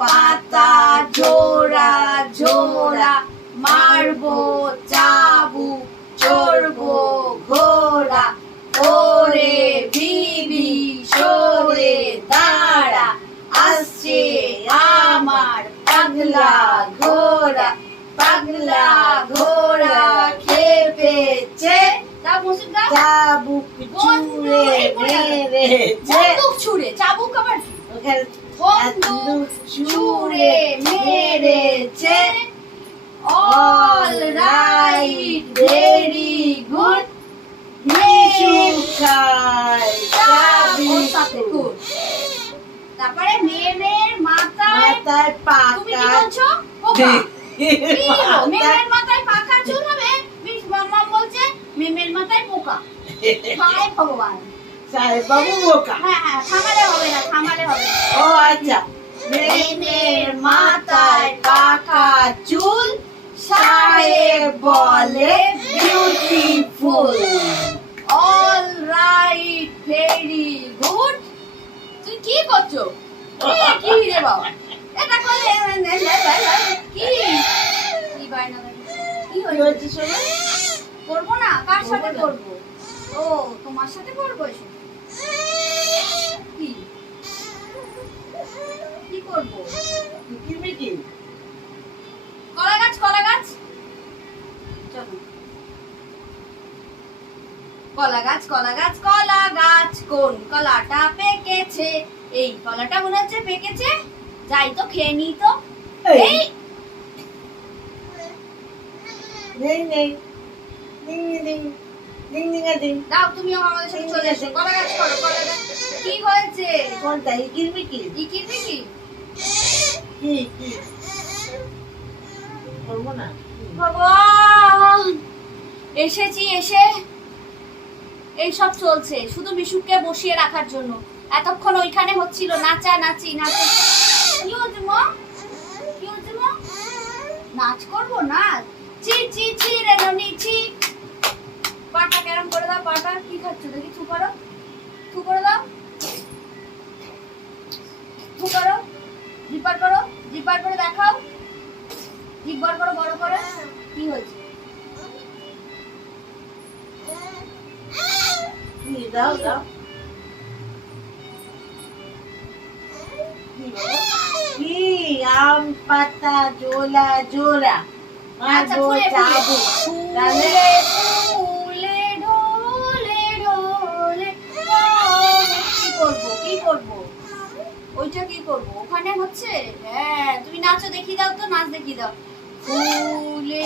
পাতা জোড়া জোড়া, মারবো চাবুক, চড়বো ঘোড়া, ওরে বিবি সরে দাঁড়া, আসছে আমার পাগলা ঘোড়া, পাগলা ঘোড়া খেপেছে চাবুক ছুঁড়ে মেরেছে। বন্দুক ছুঁড়ে, চাবুক আবার বন্দুক ছুঁড়ে মেরেছে। অল রাইট, ভেরি গুড, তারপরে মেয়ের মাথায় তুমি কি বলছো? পোকা। মেয়ের মাথায় পাকা চুল হবে, মাম্মা বলছে মেয়ের মাথায় পোকা। হায় ভগবান, সাহেব বাবু বোকা। হ্যাঁ, থামালে হবে না, থামালে হবে না। ও আচ্ছা, মেয়ের মাথায় পাকা চুল, সাহেব বলে beautiful. All right, very good. তুই কি করছো? কি রে বাবা, এটা করলে কি কি বায়না কি হয়েছে? শোনো, করবো না, কার সাথে করবো? ও, তোমার সাথে করবো। এসো, কি কি করবো? কিরমিকি কলা গাছ, কলা গাছ, চলো। কলা গাছ, কলা গাছ, কলা গাছ, কোন কলাটা পেকেছে? এই কলাটা মনে হচ্ছে পেকেছে, যাই তো খেয়ে নি তো। এই নেই নেই, ding ding ding ding ding. দাও, তুমি আমাদের সাথে চলে এসো। কলা গাছ করো, কলা গাছ। কি হয়েছে? কোনটা কিরমিকি? ইকির বিকি? কি কি করবো না? ভগবান, এসেছি, এসে এইসব চলছে শুধু মিশুককে বসিয়ে রাখার জন্য। এতক্ষণ ওইখানে হচ্ছিল নাচা নাচি নাচা। কি হচ্ছে মা? কি হচ্ছে মা? নাচ করবো, নাচ? চি চি চি রে ননি চি। পাটা কেরম করে দাও, পাটা। কি খাচ্ছ দেখি? থু করো, থু করে দাও, থু করো, জিপার করো, জিপার করে দেখাও, জিপার করো বড় করে। কি হয়েছে? দাও দাও। কি আম পাতা জোলা জোড়া, মারবো চাবুক, তাহলে ফুলে ঢোলে ঢোলে। কি করবো, কি করবো? ওইটা কি করবো? ওখানে হচ্ছে। হ্যাঁ, তুমি নাচো, দেখিয়ে দাও তো, নাচ দেখিয়ে দাও। ফুলে